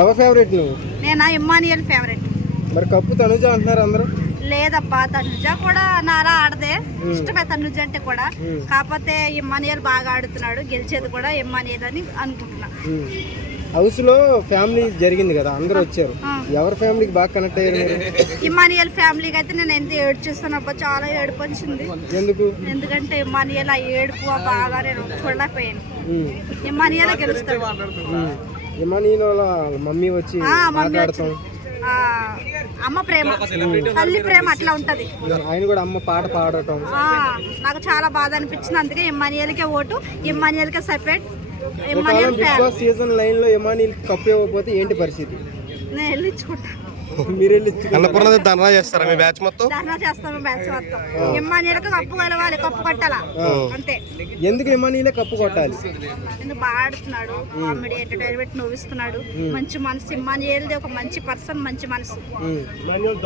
ఎవరి ఫేవరెట్ నువ్వు? నేను ఇమ్మానియల్ ఫేవరెట్. మరి కప్పు తనుజ అంటున్నారు అందరూ. లేదబ్బా, తనుజ కూడా నాలా ఆడదే, ఇష్టమే తనుజ అంటే కూడా. కాకపోతే ఇమ్మానియల్ బాగా ఆడుతున్నాడు, గెలిచేది కూడా ఇమ్మానియల్ అని అనుకుంటున్నా. హౌస్ లో ఫ్యామిలీ జరిగింది కదా, అందరూ వచ్చారు. ఎవరి ఫ్యామిలీకి బాగా కనెక్ట్ అయ్యారు మీరు? ఇమ్మానియల్ ఫ్యామిలీకి అయితే నేను ఎంత ఏడు చూస్తాను అబ్బా, చాలా ఏడుపు వచ్చింది. ఎందుకంటే ఇమ్మానియల్ ఆ ఏడుపు బాగా నేను చూడలేకపోయాను. ఇమ్మానియల్ గెలుస్తాడు. ఇమ్మానియల్ వాళ్ళ మమ్మీ వచ్చి మాట్లాడతాం, అమ్మ ప్రేమ, తల్లి ప్రేమ అట్లా ఉంటది. ఆయన కూడా అమ్మ పాట పాడటం నాకు చాలా బాధ అనిపించింది. అందుకే ఇమ్మానియల్కే ఓటు, ఇమ్మానియల్కే సెపరేట్. బిగ్ బాస్ సీజన్ 9 లో ఇమ్మానియల్ కప్పు ఇవ్వకపోతే ఏంటి పరిస్థితి? నేను వెళ్ళించుకుంటా. మీరు ధర్నా చేస్తారా? మీ బ్యాచ్ మొత్తం ధర్నా చేస్తాము, బ్యాచ్ మొత్తం. ఇమ్మానియల్కి కప్పు కలవాలి, కప్పు కొట్టాలా అంతే. ఎందుకు ఇమ్మానియలే కప్పు కొట్టాలి? ఎందుకు బాగా ఆడుతున్నాడు, కామెడీ ఎంటర్టైన్మెంట్ నవ్విస్తున్నాడు, మంచి మనసు. ఇమ్మానియల్ది ఒక మంచి పర్సన్, మంచి మనసు.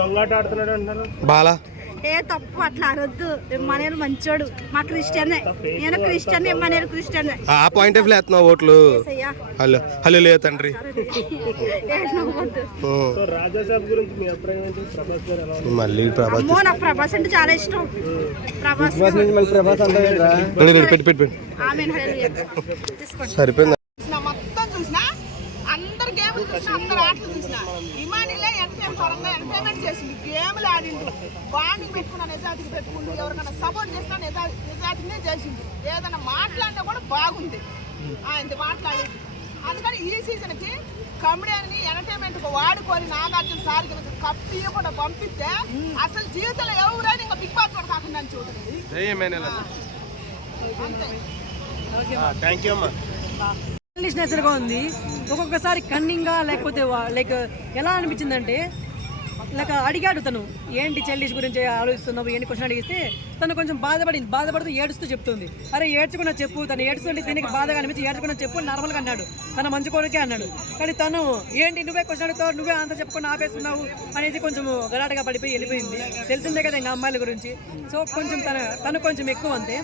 దొంగాట ఆడుతున్నాడు అంటారు బాలా. ఏ తప్పు అట్లా ఆడొద్దు. ఇమ్మానియల్ మంచోడు, మా క్రిస్టియన్. నేను క్రిస్టియన్, ఇమ్మానియల్ క్రిస్టియన్. ఆ పాయింట్ ఆఫ్ వేస్తున్నావు ఓట్లు. హలో హలో లేదు తండ్రి. మళ్ళీ అమ్మో, నాకు ప్రభాస్ అంటే చాలా ఇష్టం. ప్రభాస్ సరిపోయింది. మొత్తం చూసినా, అందరు గేమ్లు చూసినా, అందరు ఆటలు చూసినా, ఇమానిలే ఎంటర్టైన్మెంట్ చేసింది. గేమ్లు ఆడిండు, బాండింగ్ పెట్టుకున్న నిజాతికి పెట్టుకుంటూ, ఎవరికైనా సపోర్ట్ చేసినా నిజాతినే చేసిండు. ఏదైనా మాట్లాడినా కూడా బాగుంది ఆయన మాట్లాడి. అందుకని ఈ సీజన్కి కమెడియన్ని ఎంటర్టైన్మెంట్ వాడుకొని నాగార్జున సార్ కప్పు ఇవ్వకుండా పంపిస్తే అసలు జీవితంలో ఎవరైనా ఇంకా బిగ్ బాస్ కూడా కాకుండా చూడండి. నేచర్గా ఉంది. ఒక్కొక్కసారి కన్నింగ్గా, లేకపోతే లైక్ ఎలా అనిపించిందంటే, లైక్ అడిగాడు తను, ఏంటి చెల్లిస్ గురించి ఆలోచిస్తున్నావు, ఏంటి క్వశ్చన్ అడిగిస్తే తను కొంచెం బాధపడుతూ ఏడుస్తూ చెప్తుంది. అరే ఏడ్చుకున్నా చెప్పు, తను ఏడుస్తుంటే దీనికి బాధగా అనిపించి ఏడ్చుకున్నా చెప్పు నార్మల్గా అన్నాడు. తన మంచి కొరకే అన్నాడు. కానీ తను ఏంటి నువ్వే క్వశ్చన్ అడుగుతావు, నువ్వే అంత చెప్పుకొని ఆపేస్తున్నావు అనేసి కొంచెం గలాటగా పడిపోయి వెళ్ళిపోయింది. తెలిసిందే కదా ఇంకా అమ్మాయిల గురించి. సో కొంచెం తను కొంచెం ఎక్కువ అంతే.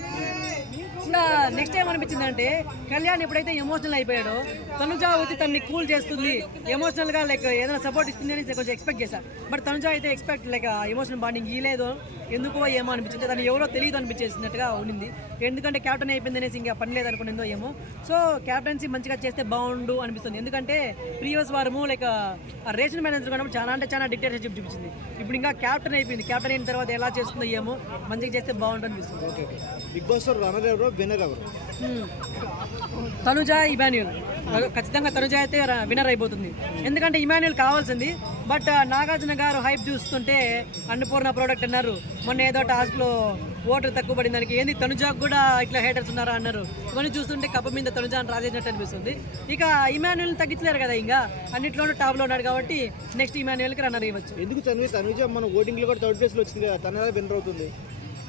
ఇంకా నెక్స్ట్ ఏమనిపించిందంటే, కళ్యాణ్ ఎప్పుడైతే ఎమోషనల్ అయిపోయాడో తనుజ వచ్చి తనని కూల్ చేస్తుంది, ఎమోషనల్గా లైక్ ఏదైనా సపోర్ట్ ఇస్తుంది అని కొంచెం ఎక్స్పెక్ట్ చేశాను. బట్ తనుజ అయితే ఎక్స్పెక్ట్ లైక్ ఎమోషనల్ బాండింగ్ ఇవ్వలేదు. ఎందుకో ఏమో అనిపించింది, తను ఎవరో తెలియదు అనిపించేసినట్టుగా ఉండింది. ఎందుకంటే క్యాప్టెన్ అయిపోయింది అనేసి ఇంకా పని లేదు అనుకునేదో ఏమో. సో క్యాప్టెన్సీ మంచిగా చేస్తే బాగుండు అనిపిస్తుంది. ఎందుకంటే ప్రీవియస్ వారము లైక్ రేషన్ మేనేజర్ కూడా చాలా అంటే చాలా డిక్టేటర్షిప్ చూపించింది. ఇప్పుడు ఇంకా క్యాప్టెన్ అయిపోయింది. క్యాప్టెన్ అయిన తర్వాత ఎలా చేస్తుందో ఏమో, మంచిగా చేస్తే బాగుంటుంది అనిపిస్తుంది. ఓకే, బిగ్ బాస్ రన్నర్ ఎవరు, విన్నర్ ఎవరు? తనుజ, ఇమాన్యుయల్. ఖచ్చితంగా తనుజ అయితే విన్నర్ అయిపోతుంది. ఎందుకంటే ఇమాన్యుయల్ కావాల్సింది. బట్ నాగార్జున గారు హైప్ చూస్తుంటే అన్నపూర్ణ ప్రోడక్ట్ అన్నారు. మొన్న ఏదో టాస్క్లో ఓటర్ తక్కువ పడిన దానికి ఏంది తనుజాకు కూడా ఇట్లా హేటర్స్ ఉన్నారా అన్నారు. ఇవన్నీ చూస్తుంటే కప్ప మీద తనుజాను రాజేసినట్టు అనిపిస్తుంది. ఇక ఇమాన్యుయల్ తగ్గించలేరు కదా, ఇంకా అన్నింటిలోనూ టాప్లో ఉన్నాడు కాబట్టి నెక్స్ట్ ఇమాన్యుయల్కి రన్నర్ ఇవ్వచ్చు. ఎందుకు తనుజ మన ఓటింగ్లో కూడా థర్డ్ ప్లేస్లో వచ్చింది కదా, తన విన్నర్ అవుతుంది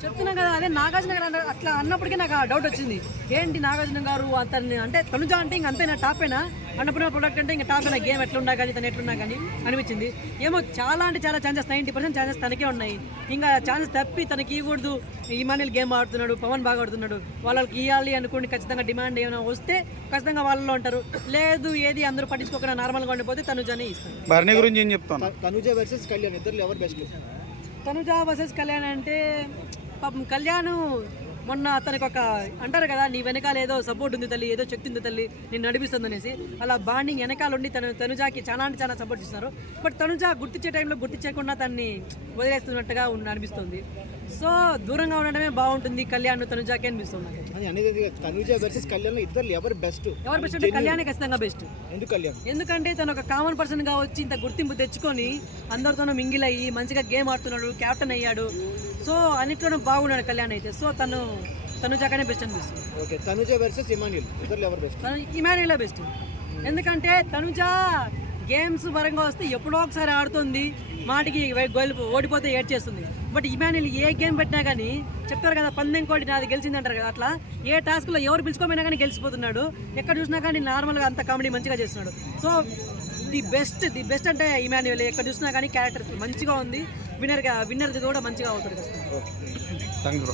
చెప్తున్నా కదా. అదే నాగార్జున గారు అట్లా అన్నప్పటికీ నాకు ఆ డౌట్ వచ్చింది, ఏంటి నాగార్జున గారు అతన్ని అంటే తనుజ అంటే ఇంక అంతేనా టాపేనా, అన్నపూర్ణ ప్రోడక్ట్ అంటే ఇంకా టాపేనా, గేమ్ ఎట్లున్నా కానీ తను ఎట్లున్నా కానీ అనిపించింది. ఏమో చాలా అంటే చాలా ఛాన్సెస్, 90% ఛాన్సెస్ తనకే ఉన్నాయి. ఇంకా ఛాన్సెస్ తప్పి తనకి ఇవ్వకూడదు. ఇమాన్యుయల్ గేమ్ ఆడుతున్నాడు, పవన్ బాగా ఆడుతున్నాడు, వాళ్ళకి ఇవ్వాలి అనుకోండి. ఖచ్చితంగా డిమాండ్ ఏమైనా వస్తే ఖచ్చితంగా వాళ్ళలో ఉంటారు. లేదు ఏది అందరూ పట్టించుకోకుండా నార్మల్గా ఉండిపోతే తనుజనే ఇస్తారు. బర్నీ గురించి ఏం చెప్తాను? తనుజ వర్సెస్ కళ్యాణ్ ఇద్దరు ఎవరు బెస్ట్? తనుజ వర్సెస్ కళ్యాణ్ అంటే పాపం కళ్యాణ్ మొన్న అతనికి ఒక అంటారు కదా, నీ వెనకాల ఏదో సపోర్ట్ ఉంది తల్లి, ఏదో శక్తి ఉంది తల్లి, నేను నడిపిస్తుంది అనేసి. అలా బాండింగ్ వెనకాల ఉండి తనుజాకి చాలా అంటే చాలా సపోర్ట్ ఇస్తున్నారు. బట్ తనుజ గుర్తించే టైంలో గుర్తించకుండా తన్ని వదిలేస్తున్నట్టుగా అనిపిస్తుంది. సో దూరంగా ఉండడమే బాగుంటుంది కళ్యాణ్ తనుజాకి అనిపిస్తుంది. తనుజ వర్సెస్ కళ్యాణ్ ఇద్దరు ఎవరు బెస్ట్? ఎవరు బెస్ట్ అంటే కళ్యాణే ఖచ్చితంగా బెస్ట్. ఎందుకు కళ్యాణ్? ఎందుకంటే తను ఒక కామన్ పర్సన్ గా వచ్చి ఇంత గుర్తింపు తెచ్చుకొని అందరితోనూ మింగిల్ అయ్యి మంచిగా గేమ్ ఆడుతున్నాడు, క్యాప్టెన్ అయ్యాడు. సో అన్నిట్లోనూ బాగున్నాడు కళ్యాణ్ అయితే. సో తనుజాకనే బెస్ట్ అనిపిస్తుంది. ఓకే, తనుజ వర్సెస్ ఇమాన్యుయల్ ఇద్దరు ఎవరు బెస్ట్? ఇమాన్యుయల్ బెస్ట్. ఎందుకంటే తనుజ గేమ్స్ పరంగా వస్తే ఎప్పుడో ఒకసారి ఆడుతుంది, మాటికి ఓడిపోతే ఏడ్ చేస్తుంది. బట్ ఇమాన్యుయల్ ఏ గేమ్ పెట్టినా కానీ చెప్తారు కదా, పందెం కోటి నాది గెలిచింది అంటారు కదా, అట్లా ఏ టాస్క్లో ఎవరు పిలుచుకోమైనా కానీ గెలిచిపోతున్నాడు. ఎక్కడ చూసినా కానీ నార్మల్గా అంత కామెడీ మంచిగా చేస్తున్నాడు. సో ది బెస్ట్ అంటే ఇమాన్యుయల్. ఎక్కడ చూసినా కానీ క్యారెక్టర్ మంచిగా ఉంది. విన్నర్ది కూడా మంచిగా అవుతుంది కదా.